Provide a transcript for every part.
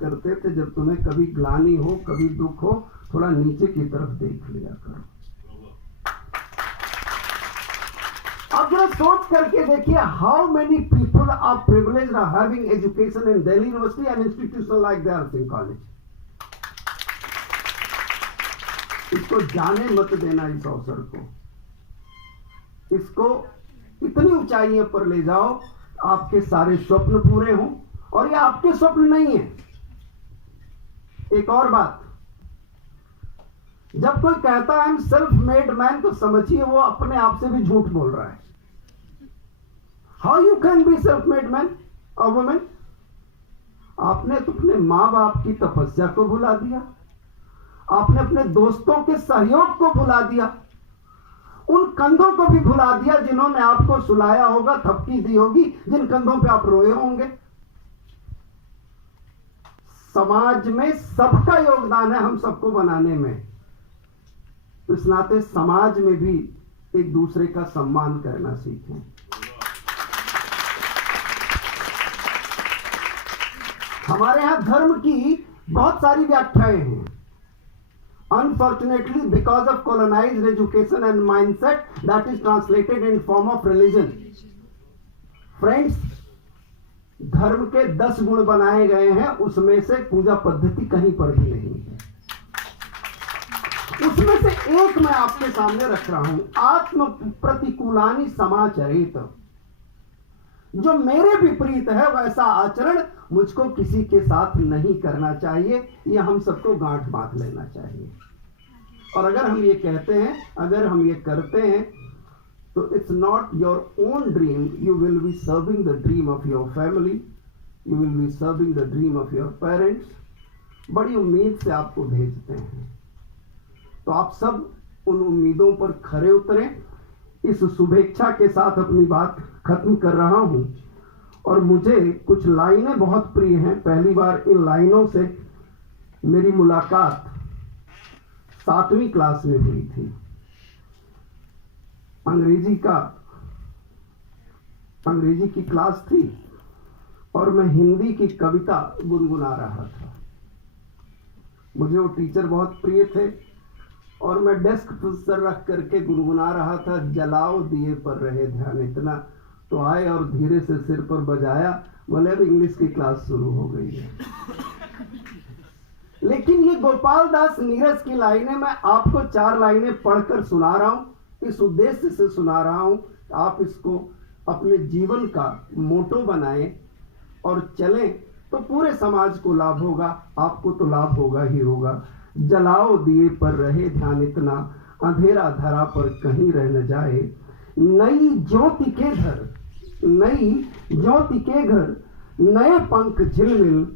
करते थे, जब तुम्हें कभी ग्लानि हो, कभी दुख हो, थोड़ा नीचे की तरफ देख लिया करो। अब जरा सोच करके देखिए, how many people are privileged are having education in Delhi university and institution like Dayal Singh college. इसको जाने मत देना, इस अवसर को, इसको इतनी ऊंचाइयों पर ले जाओ, आपके सारे स्वप्न पूरे हों। और ये आपके स्वप्न नहीं है। एक और बात, जब कोई कहता है I am self made man, तो समझिए वो अपने आप से भी झूठ बोल रहा है। How you can be self made man और वुमेन? आपने तो अपने मां बाप की तपस्या को भुला दिया, आपने अपने दोस्तों के सहयोग को भुला दिया, उन कंधों को भी भुला दिया जिन्होंने आपको सुलाया होगा, थपकी दी होगी, जिन कंधों पे आप रोए होंगे। समाज में सबका योगदान है हम सबको बनाने में, तो इस नाते समाज में भी एक दूसरे का सम्मान करना सीखें। हमारे यहां धर्म की बहुत सारी व्याख्याएं हैं। Unfortunately, because of colonized education and mindset, that is translated in form of religion. Friends, धर्म के 10 गुण बनाए गए हैं, उसमें से पूजा पद्धति कहीं पर भी नहीं है। उसमें से एक मैं आपके सामने रख रहा हूं, आत्म प्रतिकूलानि समाचरित। जो मेरे विपरीत है वैसा आचरण मुझको किसी के साथ नहीं करना चाहिए, यह हम सबको गांठ बांध लेना चाहिए। और अगर हम ये कहते हैं, अगर हम ये करते हैं, तो it's not your own dream, you will be serving the dream of your family, you will be serving the dream of your parents. बड़ी उम्मीद से आपको भेजते हैं, तो आप सब उन उम्मीदों पर खरे उतरें। इस शुभेच्छा के साथ अपनी बात खत्म कर रहा हूं। और मुझे कुछ लाइनें बहुत प्रिय हैं। पहली बार इन लाइनों से मेरी मुलाकात 7वीं क्लास में हुई थी। अंग्रेजी की क्लास थी और मैं हिंदी की कविता गुनगुना रहा था। मुझे वो टीचर बहुत प्रिय थे और मैं डेस्क पर सर रख करके गुनगुना रहा था, जलाओ दिए पर रहे ध्यान इतना, तो आए और धीरे से सिर पर बजाया, बोले अब इंग्लिश की क्लास शुरू हो गई है। लेकिन ये गोपाल दास नीरज की लाइनें मैं आपको 4 लाइनें पढ़कर सुना रहा हूं। इस उद्देश्य से सुना रहा हूं, आप इसको अपने जीवन का मोटो बनाएं और चलें, तो पूरे समाज को लाभ होगा, आपको तो लाभ होगा ही होगा। जलाओ दिए पर रहे ध्यान इतना, अंधेरा धरा पर कहीं रह न जाए। नई ज्योति के घर, नई ज्योति के घर, नए पंख झिलमिल,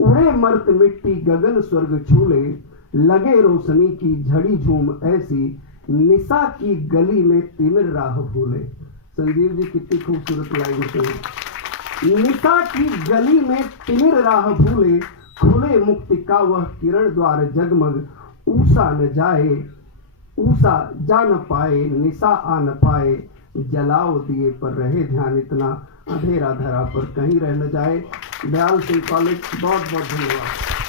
उड़े मर्त मिट्टी गगन स्वर्ग छूले, लगे रोशनी की झड़ी झूम ऐसी, निशा की गली में तिमिर राह भूले। संजीव जी कितनी खूबसूरत लाइन से, निशा की गली में तिमिर राह भूले, खुले मुक्ति का वह किरण द्वार जगमग, ऊषा न जाए, ऊषा जा न पाए, निशा आ न पाए। जलाओ दिए पर रहे ध्यान इतना, अंधेरा धरा पर कहीं रह न जाए। दयाल सिंह कॉलेज, बहुत बहुत धन्यवाद।